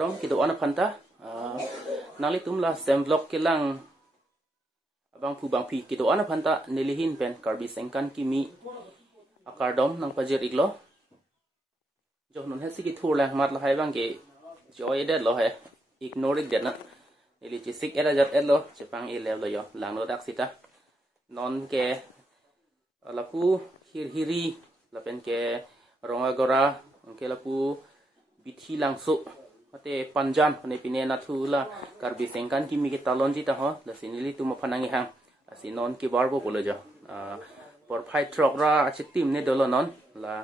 cardom kita wana phanta nali tumla sem vlog kilang abang pu bang pi kita wana phanta nilihin pen karbi sengkan kimi cardom nang pajir iglo jo non hesi ki thur la mat la hai bang ke joy det lo he ignore det na nili chi sik era jat elo chepang e lev lo yo lang lo dak sita non ke lapu hiri la pen ke ronga gora ke lapu bithi langso mate panjan ne pine na thula karbi sengkan kimi ke talon ji ta ho la sinili tu ma phanangi hang asinon ki barbo bolo ja por phai trok ra achitim ne dolo non la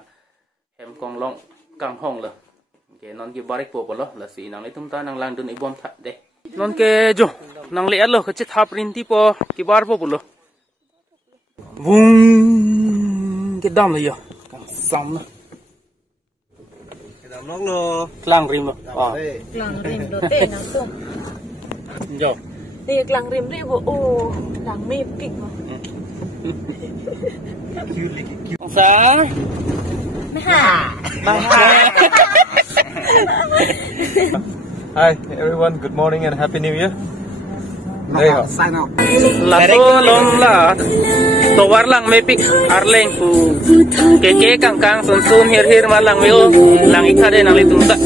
hem kong long kang hong la ke non ki barik po bolo la si nang le tum ta nang lang dun ibom tha de non ke jo nang le alo kche thap rinti po ki barbo bolo vung ke dam le yo kang sam na nóc lo klang rim lo klang rim lo te na tum jo ni klang rim ri bo o lang me pik mo sa Hi everyone, good morning and happy new year. Sign out. Lato long la to war lang me pik arleng pu keke kang kang sun sun hir malang meo lang ikade nang litung ta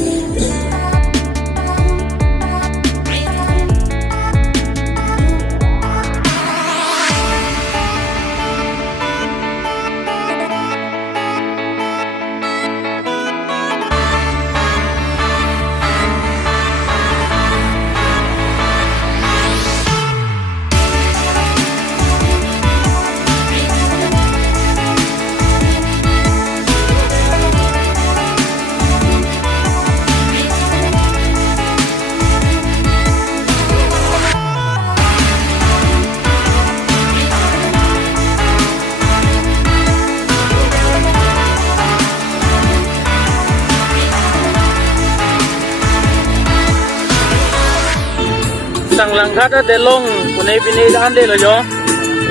sang langkat ada delong punai bini dan de lo yo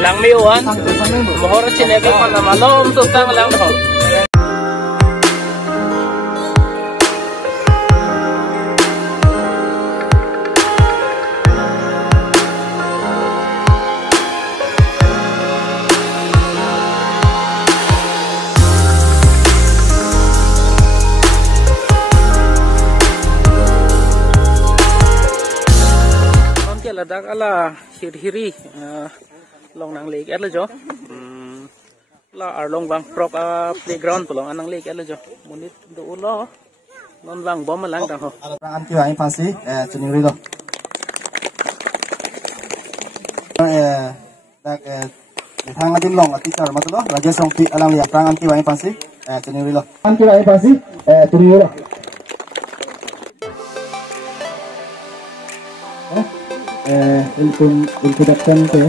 lang miwan mohor cine be mana malom tu sang lang ho ladak ala hiri long nang lake at la jo la arlong bang prop playground pulong anang lake at la jo munit do lo non bang bom lang ta ho anti wa pasi chini ri do dak thang adin long ati char ma do raja song pi alang ya prang anti wa pasi chini ri do anti wa pasi chini ri do introduction ke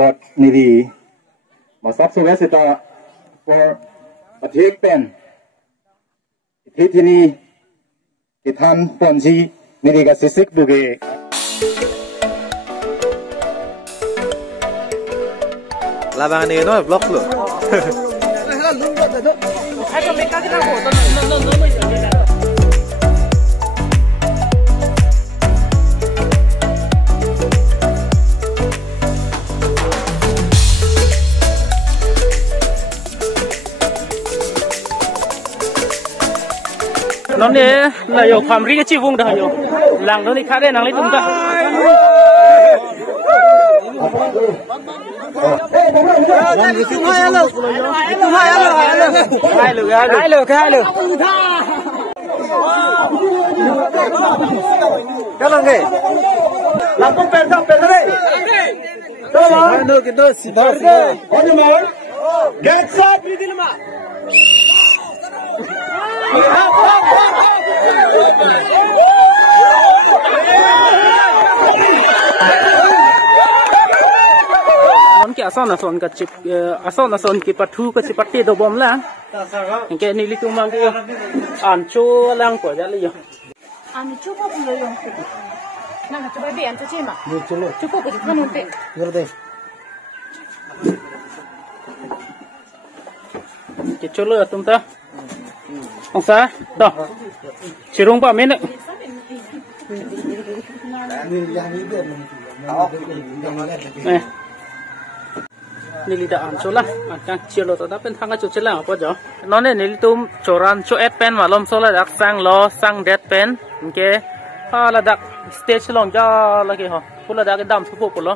report nidi masap so vesita for athik pen ithini ithan ponji nidi ga sisik buge labang ni no vlog lo non ne la yo kham ri chi vung da yo lang do ni kha de nang le tum ta hai lượt các bạn kể làm công việc xong về đây đâu mà được cái đó xịt đó Ke ason ka chip ason ki pathu ka chipatti do bom la ke ni li tu mang ke an chu lang ko ja li yo Ani chu po lo yo na ka ba be an chu ma chu po ko ka mon pe ke cholo ya tum ta ông sa đó chirung pa men nili da an chola kan chilo to da pen thanga chu chela po jo non ne nili tum choran chu et pen malom sola dak sang lo sang det pen ke hala dak stage long ja la ke ho pula da ke dam su po lo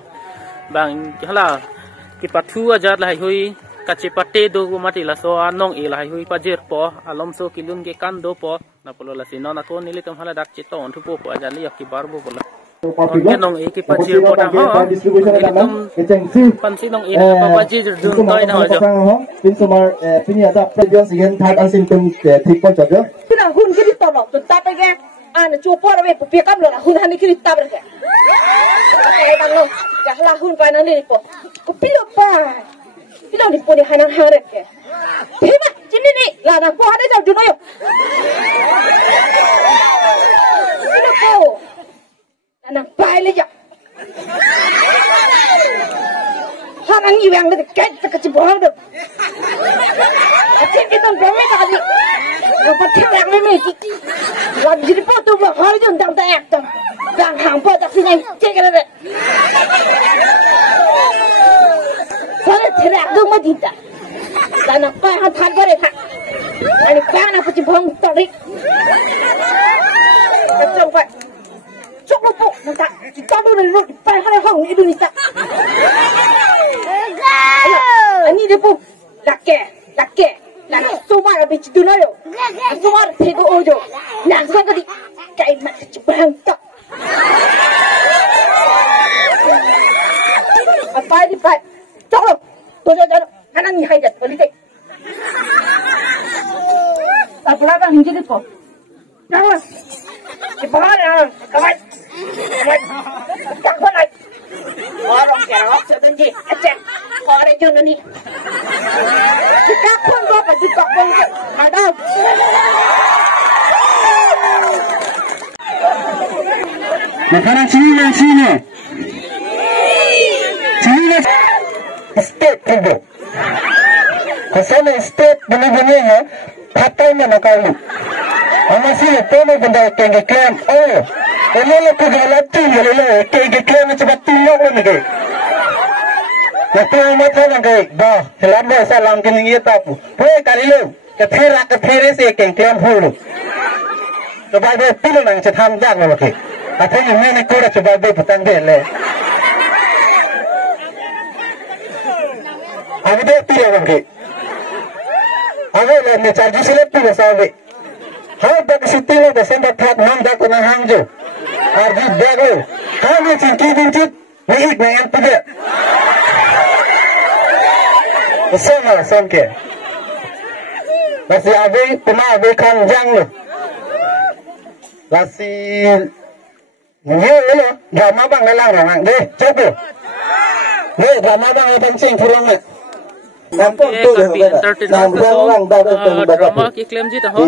bang hala ki pathu ajat la hui kachi patte do mati la so anong e la hui pajer po alom so kilun ke kan do po na polo la sino na to nili tum hala dak chito on thu po ajali ki barbo polo Mungkin nong iki pajir po dah ho, pansi nong ini apa pajir dun toy na aja. Pinsumar pini ada previous again tag an symptom tik po jaga. Pina hun kiri tolong, tu tapi ke, ane cuci orang itu piakam lo, hun hani kiri tabrak ke. Kayak bang lo, ya lah hun pai nanti nipo, kupilo nipo ni hanan harap ke. Hima, cini ni, lah nak po ada jauh dunoyo. Pilo po. Anak baik aja. Orang yang ada kat kecil bohong tu. Asyik kita bermain tadi. Lepas tu yang memang itu. Lepas jadi potong lah hari tu tentang tak tu. Tentang hampa tak sini cek ada. Kalau tidak tu mesti tak. Dan apa yang thang boleh tak. Ani pan apa kecil bohong tarik. Kacau pak. Cuk lupa, nanti kita tu dari rumah, pai hari hong itu ni tak. Ini dia pun laki, semua ada citu nayo, semua tego ojo, nang sang kadi, kain mat cebang tak. Apa di pai, cuk lu, tu, kanan ni hajat, politik. Tak pelakang hingga ni kau, jangan. Cepat ya, kawan. Tak boleh. Orang kerap sedenji, cek. Orang itu ni. Jika pun kau pergi kau pun ada. Makanan sini. Step tunggu. Kesana step benar-benar ya. Pakai mana kau? Amasih pernah benda kengge klaim. Oh, ini lepas galatin le kengge klaim cepat tinggal ni ke. Lepas macam mana ke? Dah, selama salam kini tapu. Boleh kali le. Kepera se kengge klaim hulu. Coba deh pilih nang cetam jang le ke. Apa yang mana kau dah coba deh petang deh le. Aku deh pilih le ke. Aku le ni charge silap pilih sahaja. How back city lo the center track nam dak na hangjo arji bago how ni cinti dinchit ni ik na yan pada sama samke masih abe pema abe kan jang lo masih ni lo drama bang lang lang deh coba ni drama bang pencing kurang ni nampak tu drama ki claim ji tahu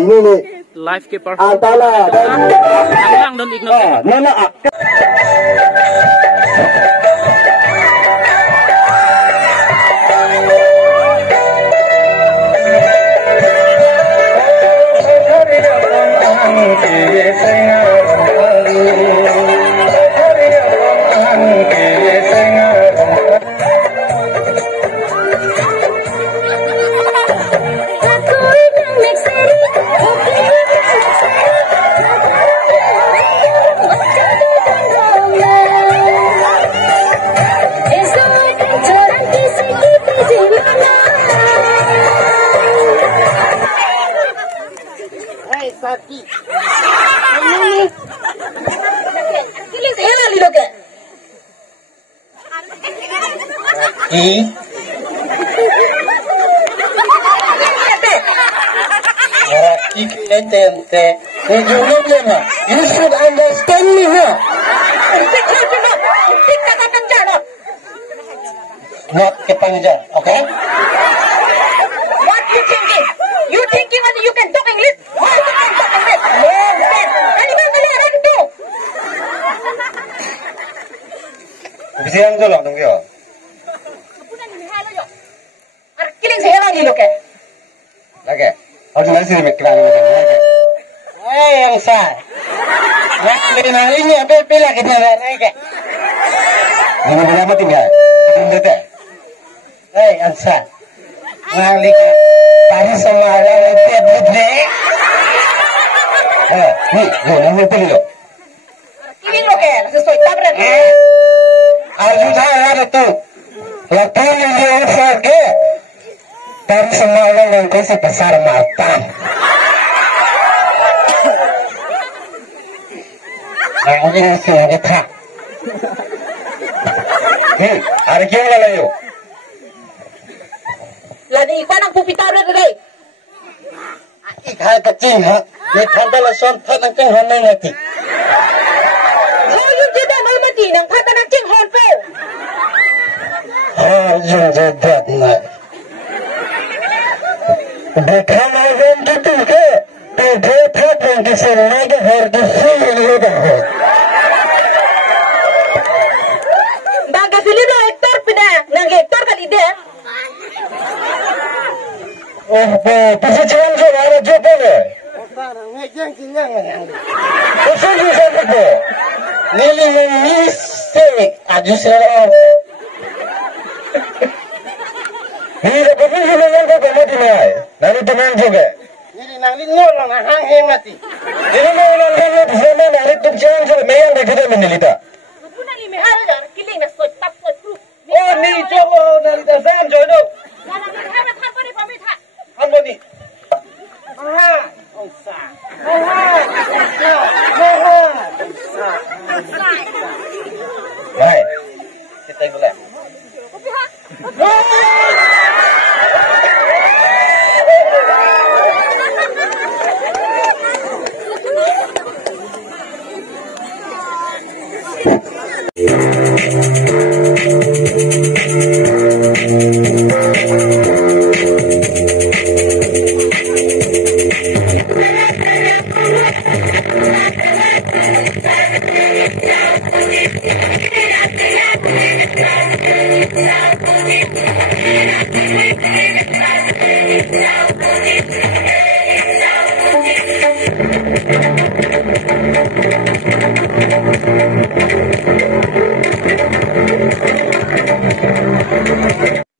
live ke perform lang don ignore nana You should understand me here. Not Kepanjan, okay? What you thinking? You thinking only you can talk English? Why you can talk English? Animal kali orang tu. Bisa yang tu lah, tunggu ya. Kiling saya lagi lo ke? Lagi. Harus masih mikir lagi. Yang sah. Nak bina ini apa pilih kita lagi? Ini berapa tinggal? Kita tu. Yang sah. Nalik. Tadi semua orang tiap berdiri. Ni, ni pilih lo. Kiling lo ke? Sesuai tabrak. Arjuta ada tu. Lakukan yang saya. Tadi semua orang yang kasi pasar mata. Ini masih ada tak? Ada kira lah yo. Lagi ikan ang pupitar na today. Ikan kecil ha. Ni tanda lah son tak nak ceng hon nanti. Oh, yung jeda malmati nang pata ng ceng hon pe. Yung jeda na. Bukan orang itu ke? Dia tak yang disini ke harga sini dah. Baga Filipino hektar pina nang hektar kali deh. Oh, pasal jangan jangan ada jodoh ni. Pasal jangan apa? Nili mistake aja sekarang. Ini dah pergi hilang ke mati mai. Nanti teman juga. Ini nanti nolong hang hemati. Ini nolong hemati zaman nanti tu jangan jangan meyang dah kita menelita. Aku nanti mehar dah kiling dah soy tak soy proof. Oh, ni coba nanti dah zaman jodoh. Nanti mehar dah thar pada pamit ha. Apa ni? Aha, onsa. Aha, onsa. Baik, kita boleh.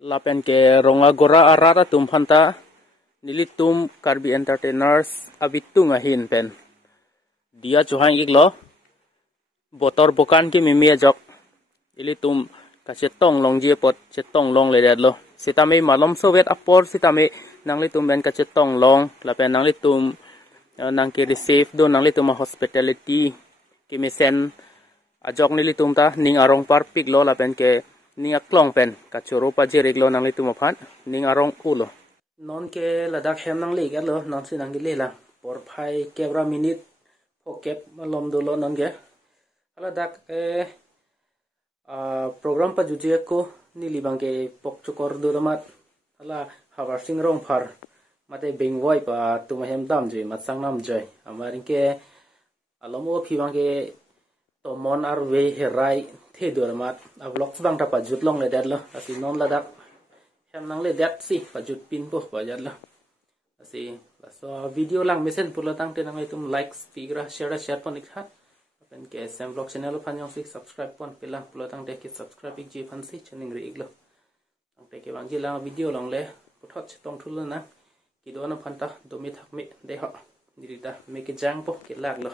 Lapen ke ronga gora arata tumphanta nilitum Karbi Entertainers abitung ahin pen dia chuhang iglo botor bokan ke mimi ajok ilitum kachetong long je pot chetong long le lo sitame malom soviet apor sitame nanglitum ben kachetong long lapen nanglitum nang ke receive do nanglitum hospitality ke mesen ajok nilitum ta ning arong par pik lo lapen ke ning aklong pen kachoro pa je reglo nang litum phan ning arong ulo non ke ladak hem nang le lo non si nang le la por phai kebra minute pokep malom do lo non ge ladak program pa juje ko nili bang ke pok chukor do mat ala hawar sing rong phar mate bengwai pa tumahem dam je mat sang nam joy amarin ke alomo phi bang ke tomon ar we herai the dur mat vlog bang ta pa jut long le dat lo asi non la dak hem nang le dat si pa jut pin po pa jat lo asi so video lang mesen pulo tang te nang itum likes figra share pon ikha pen ke sem vlog channel phan yong si subscribe pon pela pulo tang te ki subscribe ik ji phan si chaning ri iglo tang te ke bang ji lang video long le puthot chitong thul na ki do na phan ta do mi thak mi de ha dirita me ke jang po ke lag lo